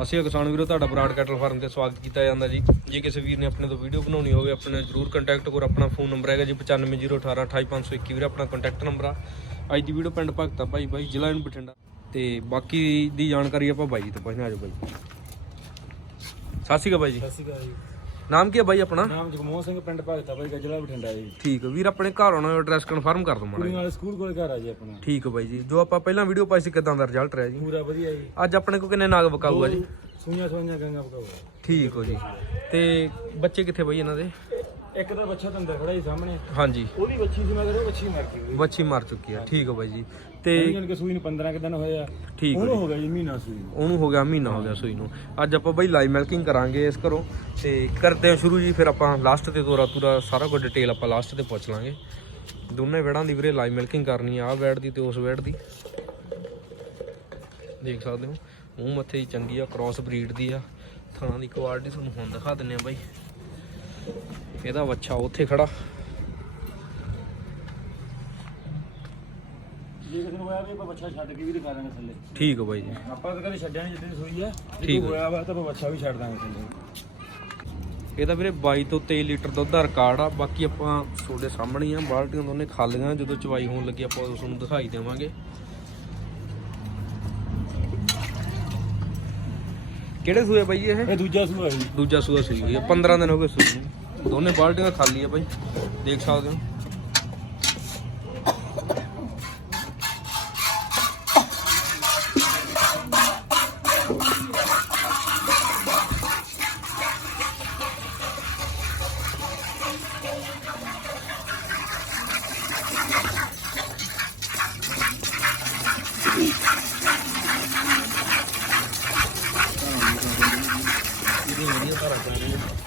ਅਸੀਂ ਕਿਸਾਨ ਵੀਰੋ ਤੁਹਾਡਾ ਬਰਾਡ ਕੈਟਲ ਫਾਰਮ ਤੇ ਸਵਾਗਤ ਕੀਤਾ ਜਾਂਦਾ ਜੀ। ਜੇ ਕਿਸੇ ਵੀਰ ਨੇ ਆਪਣੇ ਤੋਂ ਵੀਡੀਓ ਬਣਾਉਣੀ ਹੋਵੇ, ਆਪਣੇ ਜਰੂਰ ਕੰਟੈਕਟ ਕਰੋ। ਆਪਣਾ ਫੋਨ ਨੰਬਰ ਹੈਗਾ ਜੀ 9501828521 ਵੀਰ, ਆਪਣਾ ਕੰਟੈਕਟ ਨੰਬਰ ਆ। ਅੱਜ ਦੀ ਵੀਡੀਓ ਪਿੰਡ ਭਗਤਾ ਭਾਈ ਬਾਈ ਜ਼ਿਲ੍ਹਾ ਨੂੰ ਬਠਿੰਡਾ। ਤੇ ਬਾਕੀ ਦੀ ਜਾਣਕਾਰੀ ਆਪਾਂ ਬਾਈ ਜੀ ਤੋਂ ਪੁੱਛਣਾ ਆਜੋ ਬਾਈ। ਸਤਿ ਸ਼੍ਰੀ ਅਕਾਲ ਬਾਈ ਜੀ। ਸਤਿ ਸ਼੍ਰੀ ਅਕਾਲ ਜੀ। ਨਾਮ ਕੀ ਹੈ ਬਾਈ ਆਪਣਾ? ਨਾਮ ਜਗਮੋਹਨ ਸਿੰਘ ਪਿੰਡ ਭਗਤਾ ਬਾਈ ਜ਼ਿਲ੍ਹਾ ਬਠਿੰਡਾ ਜੀ। ਠੀਕ ਵੀਰ ਆਪਣੇ ਘਰ ਆਉਣਾ ਐਡਰੈਸ ਕਨਫਰਮ ਕਰ ਦੋ ਮਾੜਾ ਕੁੜੀਆਂ ਜੀ। ਵਾਲੇ ਸਕੂਲ ਕੋਲੇ ਘਰ ਆ ਜੀ ਆਪਣਾ। ਠੀਕ ਬਾਈ ਜੀ ਜੋ ਆਪਾਂ ਪਹਿਲਾਂ ਵੀਡੀਓ ਪਾਈ ਸੀ ਕਿਦਾਂ ਦਾ ਰਿਜ਼ਲਟ ਰਿਹਾ ਜੀ? ਪੂਰਾ ਵਧੀਆ ਜੀ। ਅੱਜ ਆਪਣੇ ਕੋ ਕਿੰਨੇ ਨਾਗ ਬਕਾਊਗਾ ਜੀ? ਸੂਈਆਂ ਸੂਈਆਂ ਗੰਗਾ ਬਕਾਊਗਾ ਠੀਕ ਹੋ ਜੀ। ਤੇ ਬੱਚੇ ਕਿੱਥੇ ਬਾਈ ਇਹਨਾਂ ਦੇ? ਇੱਕ ਤਾਂ ਬੱਚਾ ਤੰਦਰ ਖੜਾ ਜੀ ਸਾਹਮਣੇ। ਹਾਂਜੀ। ਉਹਦੀ ਬੱਚੀ ਸੀ ਮਗਰ ਉਹ ਬੱਚੀ ਮਰ ਗਈ। ਬੱਚੀ ਮਰ ਚੁੱਕੀ ਆ। ਠੀਕ ਹੈ ਬਾਈ ਜੀ। ਤੇ ਇਹਨਾਂ ਕੇ ਸੂਈ ਨੂੰ 15 ਕਿ ਦਿਨ ਹੋਏ ਆ। ਠੀਕ ਉਹਨੂੰ ਹੋ ਹੋ ਗਿਆ ਜੀ ਮਹੀਨਾ ਸੂਈ ਨੂੰ। ਉਹਨੂੰ ਹੋ ਗਿਆ ਮਹੀਨਾ ਹੋ ਗਿਆ ਸੂਈ ਨੂੰ। ਅੱਜ ਆਪਾਂ ਬਾਈ ਲਾਈਵ ਮਿਲਕਿੰਗ ਕਰਾਂਗੇ ਇਸ ਘਰੋਂ। ਤੇ ਕਰਦੇ ਹਾਂ ਸ਼ੁਰੂ ਜੀ ਫਿਰ ਆਪਾਂ ਲਾਸਟ ਤੇ ਤੋਰਾ ਤੂਰਾ ਸਾਰਾ ਕੁਝ ਡਿਟੇਲ ਆਪਾਂ ਲਾਸਟ ਤੇ ਪੁੱਛ ਲਾਂਗੇ। ਦੋਨੇ ਵੈੜਾਂ ਦੀ ਵੀਰੇ ਲਾਈਵ ਮਿਲਕਿੰਗ ਕਰਨੀ ਆ ਆਹ ਵੈੜ ਦੀ ਤੇ ਉਸ ਵੈੜ ਦੀ। ਦੇਖ ਸਕਦੇ ਹੋ ਮੂੰਹ ਮੱਥੇ ਦੀ ਚੰਗੀ ਆ ਕ੍ਰਾਸ ਬਰੀਡ ਦੀ ਆ। ਥਾਂ ਦੀ ਕੁਆਲਿਟੀ ਤੁਹਾਨੂੰ ਹੁਣ ਦਿਖਾ ਦਿੰਨੇ ਆ ਬਾਈ। ਇਹਦਾ ਬੱਚਾ ਉੱਥੇ ਖੜਾ। ਜੇ ਕਿਸੇ ਨੂੰ ਹੋਇਆ ਵੀ ਆਪਾਂ ਬੱਚਾ ਛੱਡ ਕੇ ਵੀ ਦਿਖਾ ਦਾਂਗੇ ਥੱਲੇ। ਠੀਕ ਹੈ ਬਾਈ ਜੀ। ਆਪਾਂ ਤਾਂ ਕਦੇ ਛੱਡਿਆ ਨਹੀਂ ਜਿੱਦਾਂ ਸੂਈ ਆ। ਠੀਕ ਠੀਕ ਹੈ। ਹੋਇਆ ਵਾ ਤਾਂ ਆਪਾਂ ਬੱਚਾ ਵੀ ਛੱਡ ਦਾਂਗੇ ਥੱਲੇ। ਇਹ ਤਾਂ ਵੀਰੇ 22 ਤੋਂ 23 ਲੀਟਰ ਦੁੱਧ ਦਾ ਰਿਕਾਰਡ ਆ। ਬਾਕੀ ਆਪਾਂ ਤੁਹਾਡੇ ਸਾਹਮਣੇ ਹੀ ਆ ਬਾਲਟੀਆਂ ਦੋਨੇ ਖਾਲੀਆਂ ਜਦੋਂ ਚਵਾਈ ਹੋਣ ਲੱਗੀ ਆਪਾਂ ਉਸ ਨੂੰ ਦਿਖਾਈ ਦੇਵਾਂਗੇ। ਕਿਹੜੇ ਸੂਏ ਬਾਈ ਇਹ? ਇਹ ਦੂਜਾ ਸੂਆ ਜੀ ਦੂਜਾ ਸੂਆ ਸੂਈ ਹੋਈ ਆ 15 ਦਿਨ ਹੋ ਗਏ ਸੂਈ ਨੂੰ। ਦੋਨੇ ਬਾਲਟੀਆਂ ਖਾਲੀ ਆ ਬਾਈ ਦੇਖ ਸਕਦੇ ਹੋ ਇਹਦੀ ਵਧੀਆ ਧਾਰਾ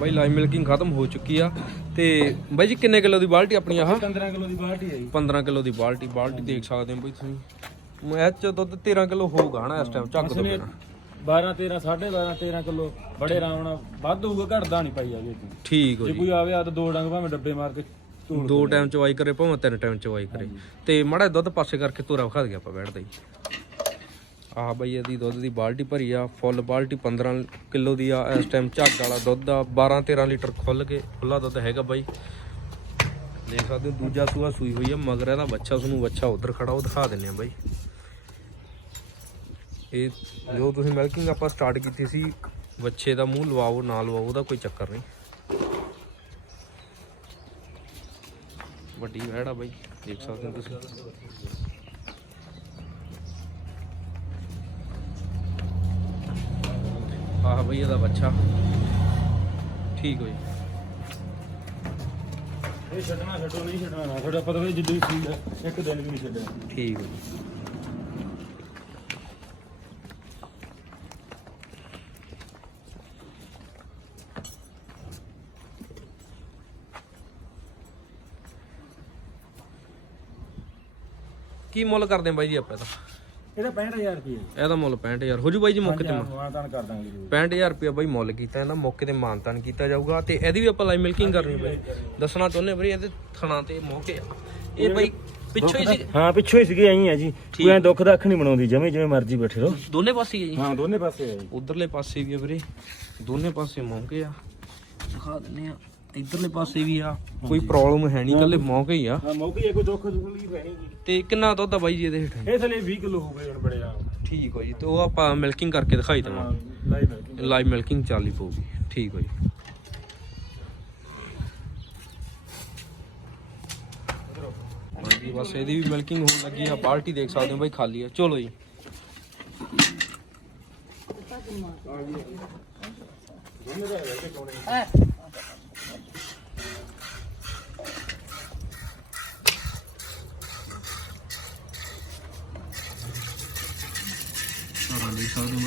ਬਾਈ ਲਾਈਵ ਮਿਲਕਿੰਗ ਖਤਮ ਹੋ ਚੁੱਕੀ ਆ। ਤੇ ਬਾਈ ਜੀ ਕਿੰਨੇ ਕਿਲੋ ਦੀ ਬਾਲਟੀ ਆਪਣੀ ਆਹ? 15 ਕਿਲੋ ਦੀ ਬਾਲਟੀ ਹੈ ਜੀ। 15 ਕਿਲੋ ਦੀ ਬਾਲਟੀ ਬਾਲਟੀ ਦੇਖ ਸਕਦੇ ਹੋ ਬਈ ਤੁਸੀਂ। ਮੈਂ ਚ ਦੁੱਧ 13 ਕਿਲੋ ਹੋਊਗਾ ਹਨਾ ਇਸ ਟਾਈਮ ਅਸਲੇ ਬਿਨਾਂ। 12 13 12.5 13 ਕਿਲੋ ਬੜੇ ਆਰਾਮ ਨਾਲ ਵੱਧ ਹੋਊਗਾ ਘਟਦਾ ਨਹੀਂ ਪਾਈ ਜਾਵੇ ਠੀਕ ਹੋ ਜੇ ਜੀ। ਕੋਈ ਆਵੇ ਆ ਤਾਂ ਦੋ ਡੰਗ ਭਾਵੇਂ ਡੱਬੇ ਮਾਰ ਕੇ ਦੋ ਟਾਈਮ ਚਵਾਈ ਕਰੇ ਭਾਵੇਂ ਤਿੰਨ ਟਾਈਮ ਚਵਾਈ ਕਰੇ। ਤੇ ਮਾੜਾ ਦੁੱਧ ਪਾਸੇ ਕਰਕੇ ਤੋਰਾ ਵਿਖਾ ਦਿਆ ਆਪਾਂ ਬੈਠਦਾ ਜੀ ਆਹ ਬਈ ਇਹਦੀ ਦੁੱਧ ਦੀ ਬਾਲਟੀ ਭਰੀ ਆ, ਫੁੱਲ ਬਾਲਟੀ 15 ਕਿਲੋ ਦੀ ਆ, ਇਸ ਟਾਈਮ ਝੱਗ ਵਾਲਾ ਦੁੱਧ ਆ 12 13 ਲੀਟਰ ਖੁੱਲ ਕੇ ਖੁੱਲਾ ਦੁੱਧ ਹੈਗਾ ਬਾਈ। ਦੇਖ ਸਕਦੇ ਹੋ, ਦੂਜਾ ਸੂਆ ਸੂਈ ਹੋਈ ਆ, ਮਗਰ ਇਹਦਾ ਬੱਚਾ ਤੁਹਾਨੂੰ ਬੱਚਾ ਉਧਰ ਖੜਾ, ਉਹ ਦਿਖਾ ਦਿੰਨੇ ਆ ਬਾਈ। ਇਹ ਜੋ ਤੁਸੀਂ ਮਿਲਕਿੰਗ ਆਪਾਂ ਸਟਾਰਟ ਕੀਤੀ ਸੀ, ਬੱਚੇ ਦਾ ਮੂੰਹ ਲਵਾਓ, ਨਾ ਲਵਾਓ, ਉਹਦਾ ਕੋਈ ਚੱਕਰ ਨਹੀਂ। ਵੱਡੀ ਵੈੜ ਆ ਬਾਈ, ਦੇਖ ਸਕਦੇ ਹੋ ਤੁਸੀਂ। ਆਹ ਬਈ ਇਹਦਾ ਬੱਚਾ। ਠੀਕ ਹੋ ਜੀ ਇਹ ਛੱਡਣਾ ਛੱਡੋ ਨਹੀਂ ਛੱਡਣਾ ਨਾ ਤੁਹਾਡਾ ਪਤਾ ਵੀ ਜਿੱਡੀ ਸੀ ਇੱਕ ਦਿਨ ਵੀ ਨਹੀਂ ਛੱਡਣਾ ਠੀਕ ਹੋ ਜੀ ਕੀ ਮੁੱਲ ਕਰਦੇ ਆ ਬਾਈ ਜੀ ਆਪਾਂ ਇਹਦਾ ਇਹਦਾ 65000 ਰੁਪਏ ਇਹਦਾ ਮੁੱਲ 65000 ਹੋ ਜੂ ਬਾਈ ਜੀ ਮੌਕੇ ਤੇ ਮਾਨ ਤਾਨ ਕਰ ਦਾਂਗੇ ਜੀ। 65000 ਰੁਪਏ ਬਾਈ ਮੁੱਲ ਕੀਤਾ ਇਹਦਾ ਮੌਕੇ ਤੇ ਮਾਨਤਾਨ ਕੀਤਾ ਜਾਊਗਾ ਤੇ ਇਹਦੀ ਵੀ ਆਪਾਂ ਲਾਈਵ ਮਿਲਕਿੰਗ ਕਰਨੀ ਬਾਈ। ਦੱਸਣਾ ਚਾਹੁੰਦੇ ਬਈ ਇਹਦੇ ਥਣਾ ਤੇ ਮੌਕੇ। ਇਹ ਬਾਈ ਪਿੱਛੋਂ ਹੀ ਸੀ ਹਾਂ ਪਿੱਛੋਂ ਹੀ ਸੀਗੇ ਆਈ ਆ ਜੀ। ਕੋਈ ਐ ਦੁੱਖ ਦਾ ਅੱਖ ਨਹੀਂ ਬਣਾਉਂਦੀ ਜਿਵੇਂ ਜਿਵੇਂ ਮਰਜ਼ੀ ਬੈਠੇ ਰਹੋ। ਦੋਨੇ ਪਾਸੇ ਹੀ ਜੀ। ਹਾਂ ਦੋਨੇ ਪਾਸੇ ਆ ਜੀ। ਉਧਰਲੇ ਪਾਸੇ ਵੀ ਆ ਵੀਰੇ। ਦੋਨੇ ਪਾਸੇ ਮੌਕੇ ਆ। ਦਿਖਾ ਦਿੰਨੇ ਆ ਇਧਰਲੇ ਪਾਸੇ ਵੀ ਆ। ਕੋਈ ਪ੍ਰੋਬਲਮ ਹੈ ਨਹੀਂ ਕੱਲੇ ਮੌਕੇ ਹੀ ਆ। ਹਾਂ ਮੌਕੇ ਕੋਈ ਦੁੱਖ ਦੁੱਖ ਜੀ। ਤੇ ਕਿੰਨਾ ਦੁੱਧ ਆ ਬਾਈ ਜੀ ਇਹਦੇ ਹੇਠ? ਇਹ ਥਲੇ 20 ਕਿਲੋ ਹੋ ਗਏ ਹੁਣ ਬੜੇ ਆਰਾਮ ਠੀਕ ਹੋ ਜੀ ਤੇ ਉਹ ਆਪਾਂ ਮਿਲਕਿੰਗ ਕਰਕੇ ਦਿਖਾਈ ਦੇਵਾਂ। ਹਾਂ ਲਾਈਵ ਹੈ ਲਾਈਵ ਮਿਲਕਿੰਗ ਚੱਲ ਹੀ ਪਊਗੀ। ਠੀਕ ਹੋ ਜੀ। ਬਸ ਇਹਦੀ ਵੀ ਮਿਲਕਿੰਗ ਹੋਣ ਲੱਗੀ ਆ ਬਾਲਟੀ ਦੇਖ ਸਕਦੇ ਹੋ ਬਾਈ ਖਾਲੀ ਆ। ਚਲੋ ਜੀ। ਸਾਰਾ ਦੇਖ ਸਕਦੇ ਹੋ ਬਾਈ ਤੁਸੀਂ ਸਾਰਾ ਦੇਖ ਸਕਦੇ ਹੋ ਬਾਈ ਤੁਸੀਂ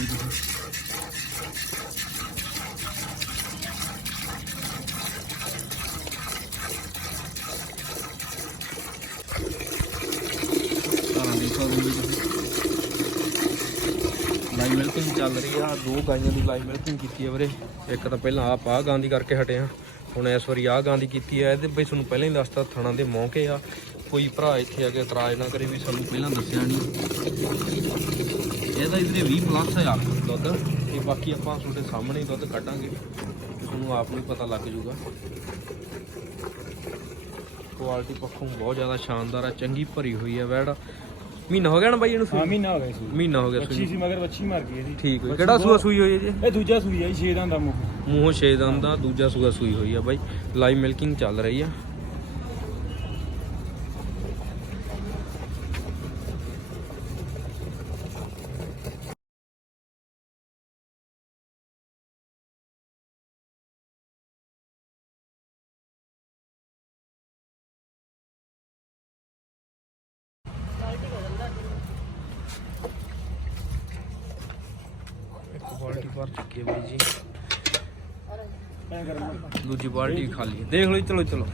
ਲਾਈਵ ਮਿਲਕਿੰਗ ਚੱਲ ਰਹੀ ਆ। ਦੋ ਗਾਈਆਂ ਦੀ ਲਾਈਵ ਮਿਲਕਿੰਗ ਕੀਤੀ ਆ ਵੀਰੇ। ਇੱਕ ਤਾਂ ਪਹਿਲਾਂ ਆਪ ਆ ਗਾਂ ਦੀ ਕਰਕੇ ਹਟੇ ਆ। ਹੁਣ ਇਸ ਵਾਰੀ ਆ ਗਾਂ ਦੀ ਕੀਤੀ ਆ। ਇਹਦੇ ਬਈ ਤੁਹਾਨੂੰ ਪਹਿਲਾਂ ਹੀ ਦੱਸਤਾ ਥਣਾ ਦੇ ਮੌਕੇ ਆ। ਕੋਈ ਭਰਾ ਇੱਥੇ ਆ ਕੇ ਇਤਰਾਜ਼ ਨਾ ਕਰੇ ਵੀ ਸਾਨੂੰ ਪਹਿਲਾਂ ਦੱਸਿਆ ਨਹੀਂ ਇਹਦਾ ਇਧਰੇ 20 ਪਲੱਸ ਆ ਦੁੱਧ ਤੇ ਬਾਕੀ ਆਪਾਂ ਤੁਹਾਡੇ ਸਾਹਮਣੇ ਹੀ ਦੁੱਧ ਕੱਢਾਂਗੇ। ਤੁਹਾਨੂੰ ਆਪ ਨੂੰ ਹੀ ਪਤਾ ਲੱਗ ਜਾਊਗਾ। ਕੁਆਲਿਟੀ ਪੱਖੋਂ ਬਹੁਤ ਜ਼ਿਆਦਾ ਸ਼ਾਨਦਾਰ ਆ ਚੰਗੀ ਭਰੀ ਹੋਈ ਆ ਵੈੜ। ਮਹੀਨਾ ਹੋ ਗਿਆ ਨਾ ਬਾਈ ਇਹਨੂੰ ਹਾਂ ਸੂਈ? ਮਹੀਨਾ ਹੋ ਗਿਆ ਸੀ ਮਹੀਨਾ ਹੋ ਗਿਆ ਸੂਈ। ਸੀ ਮਗਰ ਵੱਛੀ ਮਰ ਗਈ ਇਹਦੀ। ਠੀਕ ਹੋਈ। ਕਿਹੜਾ ਸੂਆ ਸੂਈ ਹੋਈ ਹੈ ਜੀ? ਇਹ ਦੂਜਾ ਸੂਈ ਆ ਜੀ 6 ਦਾ ਮੂੰਹ। ਮੂੰਹੋਂ ਛੇ ਦੰਦ ਦਾ ਦੂਜਾ ਸੂਆ ਸੂਈ ਹੋਈ ਆ ਬਾਈ। ਲਾਈਵ ਮਿਲਕਿੰਗ ਚੱਲ ਰਹੀ ਆ ਇੱਕ ਬਾਲਟੀ ਭਰ ਚੁੱਕੀ ਹੈ ਬਾਈ ਜੀ। ਦੂਜੀ ਬਾਲਟੀ ਖਾਲੀ ਹੈ ਦੇਖ ਲਓ ਜੀ, ਚਲੋ ਚਲੋ।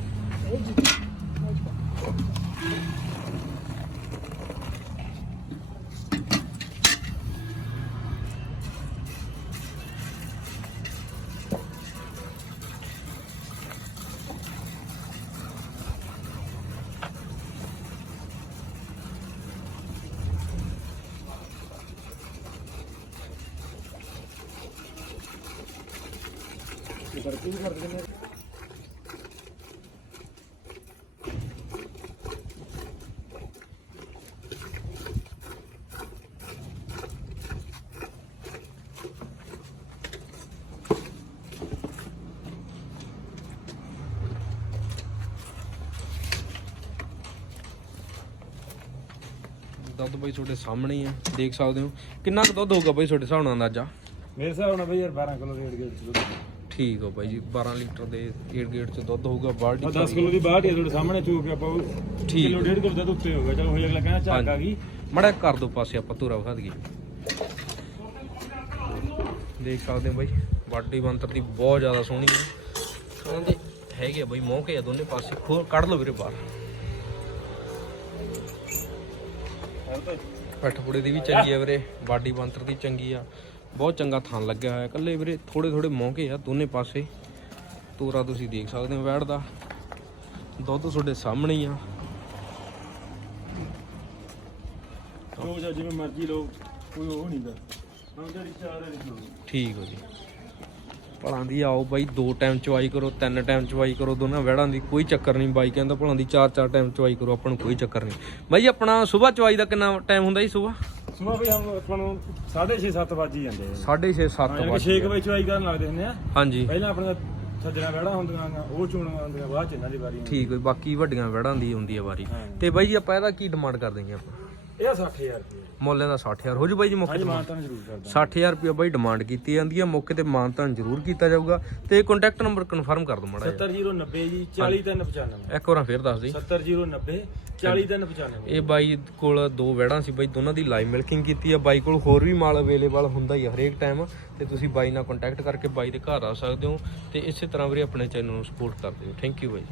ਕਰਕੇ ਵੀ ਕਰ ਦਿੰਦੇ ਦੁੱਧ ਬਾਈ ਤੁਹਾਡੇ ਸਾਹਮਣੇ ਹੀ ਆ, ਦੇਖ ਸਕਦੇ ਹੋ। ਕਿੰਨਾ ਕੁ ਦੁੱਧ ਹੋਊਗਾ ਬਈ ਤੁਹਾਡੇ ਹਿਸਾਬ ਨਾਲ ਅੰਦਾਜ਼ਾ? ਮੇਰੇ ਹਿਸਾਬ ਨਾਲ ਬਈ ਯਾਰ 12 ਕਿਲੋ ਰੇਟ ਗੇਟ ਠੀਕ ਹੋ ਬਾਈ ਜੀ 12 ਲੀਟਰ ਦੇ 8 ਗੇਟ ਚ ਦੁੱਧ ਹੋਊਗਾ ਬਾਲਟੀ 10 ਕਿਲੋ ਦੀ ਬਾਹਟ ਹੈ ਤੁਹਾਡੇ ਸਾਹਮਣੇ ਚੂਕ ਕੇ ਆਪਾਂ ਠੀਕ। ਕਿਲੋ ਡੇਢ ਕਿਲੋ ਦਾ ਉੱਤੇ ਹੋਗਾ ਚਲੋ ਹੋਈ ਅਗਲਾ ਕਹਿੰਦਾ ਝਾਕ ਆ ਗਈ ਮੜਾ ਕਰ ਦੋ ਪਾਸੇ ਆਪਾਂ ਧੂਰਾ ਵਿਖਾ ਦਈਏ। ਦੇਖ ਸਕਦੇ ਹੋ ਬਾਈ ਬਾਡੀ ਬੰਤਰ ਦੀ ਬਹੁਤ ਜ਼ਿਆਦਾ ਸੋਹਣੀ ਹੈ ਉਹਦੇ ਹੈਗੇ ਆ ਬਾਈ ਮੌਕੇ ਆ ਦੋਨੇ ਪਾਸੇ ਖੋਲ ਕੱਢ ਲਓ ਵੀਰੇ ਬਾਹਰ। ਪੱਠ ਪੁੜੇ ਦੀ ਵੀ ਚੰਗੀ ਆ ਵੀਰੇ ਬਾਡੀ ਬੰਤਰ ਦੀ ਚੰਗੀ ਆ। ਬਹੁਤ ਚੰਗਾ ਥਣ ਲੱਗਿਆ ਹੋਇਆ। ਇਕੱਲੇ ਵੀਰੇ ਥੋੜੇ ਥੋੜੇ ਮੌਕੇ ਆ ਦੋਨੇ ਪਾਸੇ। ਤੋਰਾ ਤੁਸੀਂ ਦੇਖ ਸਕਦੇ ਹੋ ਵੈੜ ਦਾ ਦੁੱਧ ਤੁਹਾਡੇ ਸਾਹਮਣੇ ਹੀ ਆ। ਲੋ ਜਾਂ ਜਿਵੇਂ ਮਰਜ਼ੀ ਲੋ ਕੋਈ ਉਹ ਨਹੀਂ ਦਾ ਹਾਂ ਜਿਹੜੀ ਚਾਰ ਲਿਖ ਲਓ ਠੀਕ ਹੋ ਜੀ। ਭਲਾਂ ਦੀ ਆਓ ਬਾਈ ਦੋ ਟਾਈਮ ਚਵਾਈ ਕਰੋ ਤਿੰਨ ਟਾਈਮ ਚਵਾਈ ਕਰੋ ਦੋਨਾਂ ਵਹਿੜਾਂ ਦੀ ਕੋਈ ਚੱਕਰ ਨਹੀਂ। ਬਾਈ ਕਹਿੰਦਾ ਭਲਾਂ ਦੀ ਚਾਰ ਚਾਰ ਟਾਈਮ ਚਵਾਈ ਕਰੋ ਆਪਾਂ ਨੂੰ ਕੋਈ ਚੱਕਰ ਨਹੀਂ। ਬਾਈ ਆਪਣਾ ਸਵੇਰ ਚਵਾਈ ਦਾ ਕਿੰਨਾ ਟਾਈਮ ਹੁੰਦਾ ਜੀ ਸਵੇਰ? ਸੁਣੋ ਵੀ ਹਮ ਆਪਾਂ ਨੂੰ 6:30 7 ਵਜੇ ਜਾਂਦੇ ਆ। 6:30 7 ਹਾਂ ਯਾਨੀ ਵਜੇ 6 ਵਜੇ ਕਰਨ ਲੱਗਦੇ ਹੁੰਦੇ ਆ। ਹਾਂਜੀ। ਪਹਿਲਾਂ ਆਪਣੇ ਸੱਜਣਾ ਵੜਾ ਹੁੰਦੀਆਂ ਗਾ, ਉਹ ਚੋਣਾਂ ਹੁੰਦੀਆਂ ਬਾਅਦ ਚ ਇਹਨਾਂ ਦੀ ਵਾਰੀ। ਠੀਕ ਹੈ ਬਾਕੀ ਵੱਡੀਆਂ ਵਹਿੜਾਂ ਦੀ ਹੁੰਦੀ ਹੈ ਵਾਰੀ। ਤੇ ਬਾਈ ਜੀ ਆਪਾਂ ਇਹਦਾ ਕੀ ਡਿਮਾਂਡ ਕਰ ਦਿੰਗੇ ਆਪਾਂ? ਇਹ 60000 ਰੁਪਏ। ਮੁੱਲ ਇਹਦਾ 60000 ਹੋ ਜੂ ਬਾਈ ਜੀ ਮੌਕੇ ਹਾਂਜੀ ਤੇ ਜ਼ਰੂਰ ਕਰਦਾ। 60000 ਰੁਪਏ ਬਾਈ ਡਿਮਾਂਡ ਕੀਤੀ ਜਾਂਦੀ ਹੈ ਮੌਕੇ ਤੇ ਮਾਨਤਾਨ ਜ਼ਰੂਰ ਕੀਤਾ ਜਾਊਗਾ। ਤੇ ਕੰਟੈਕਟ ਨੰਬਰ ਕਨਫਰਮ ਕਰ ਦਿਓ ਮਾੜਾ ਜਿਹਾ। 70090 ਜੀ 40395 ਇੱਕ ਵਾਰ ਫੇਰ ਦੱਸ ਦਿਓ 70090 40395 ਇਹ ਬਾਈ ਕੋਲ ਦੋ ਵੈੜਾਂ ਸੀ ਬਾਈ। ਦੋਨਾਂ ਦੀ ਲਾਈਵ ਮਿਲਕਿੰਗ ਕੀਤੀ ਆ। ਬਾਈ ਕੋਲ ਹੋਰ ਵੀ ਮਾਲ ਅਵੇਲੇਬਲ ਹੁੰਦਾ ਹੀ ਆ ਹਰੇਕ ਟਾਈਮ ਤੇ ਤੁਸੀਂ ਬਾਈ ਨਾਲ ਕੰਟੈਕਟ ਕਰਕੇ ਬਾਈ ਦੇ ਘਰ ਆ ਸਕਦੇ ਹੋ। ਤੇ ਇਸੇ ਤਰ੍ਹਾਂ ਵੀਰੇ ਆਪਣੇ ਚੈਨਲ ਨੂੰ ਸਪੋਰਟ ਕਰਦੇ ਹੋ ਥੈਂਕ ਯੂ ਬਾਈ